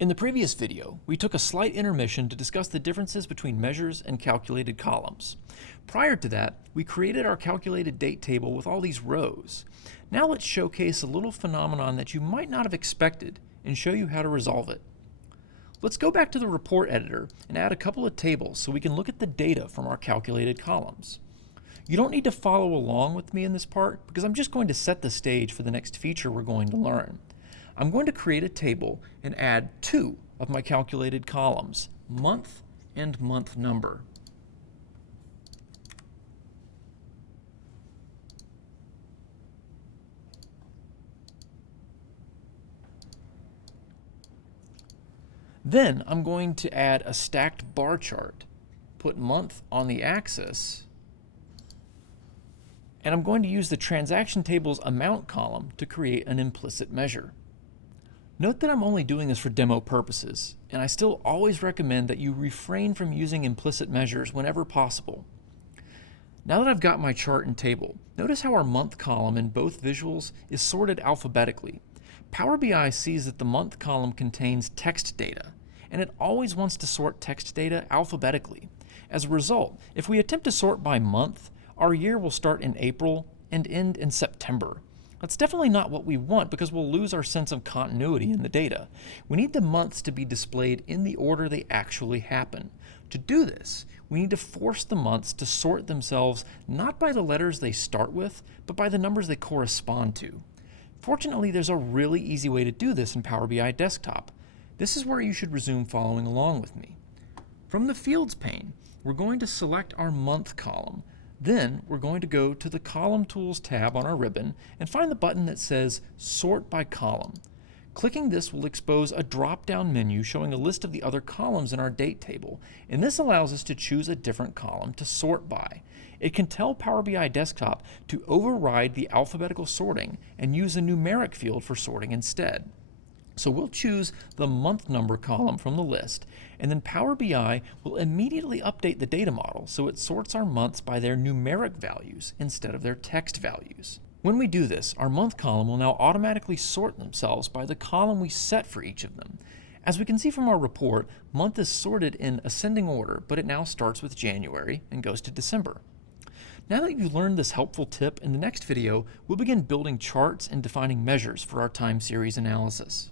In the previous video, we took a slight intermission to discuss the differences between measures and calculated columns. Prior to that, we created our calculated date table with all these rows. Now let's showcase a little phenomenon that you might not have expected and show you how to resolve it. Let's go back to the report editor and add a couple of tables so we can look at the data from our calculated columns. You don't need to follow along with me in this part because I'm just going to set the stage for the next feature we're going to learn. I'm going to create a table and add two of my calculated columns, month and month number. Then I'm going to add a stacked bar chart, put month on the axis, and I'm going to use the transaction table's amount column to create an implicit measure. Note that I'm only doing this for demo purposes, and I still always recommend that you refrain from using implicit measures whenever possible. Now that I've got my chart and table, notice how our month column in both visuals is sorted alphabetically. Power BI sees that the month column contains text data, and it always wants to sort text data alphabetically. As a result, if we attempt to sort by month, our year will start in April and end in September. That's definitely not what we want because we'll lose our sense of continuity in the data. We need the months to be displayed in the order they actually happen. To do this, we need to force the months to sort themselves not by the letters they start with, but by the numbers they correspond to. Fortunately, there's a really easy way to do this in Power BI Desktop. This is where you should resume following along with me. From the Fields pane, we're going to select our month column. Then we're going to go to the Column Tools tab on our ribbon and find the button that says Sort by Column. Clicking this will expose a drop-down menu showing a list of the other columns in our date table, and this allows us to choose a different column to sort by. It can tell Power BI Desktop to override the alphabetical sorting and use a numeric field for sorting instead. So we'll choose the month number column from the list, and then Power BI will immediately update the data model so it sorts our months by their numeric values instead of their text values. When we do this, our month column will now automatically sort themselves by the column we set for each of them. As we can see from our report, month is sorted in ascending order, but it now starts with January and goes to December. Now that you've learned this helpful tip, in the next video, we'll begin building charts and defining measures for our time series analysis.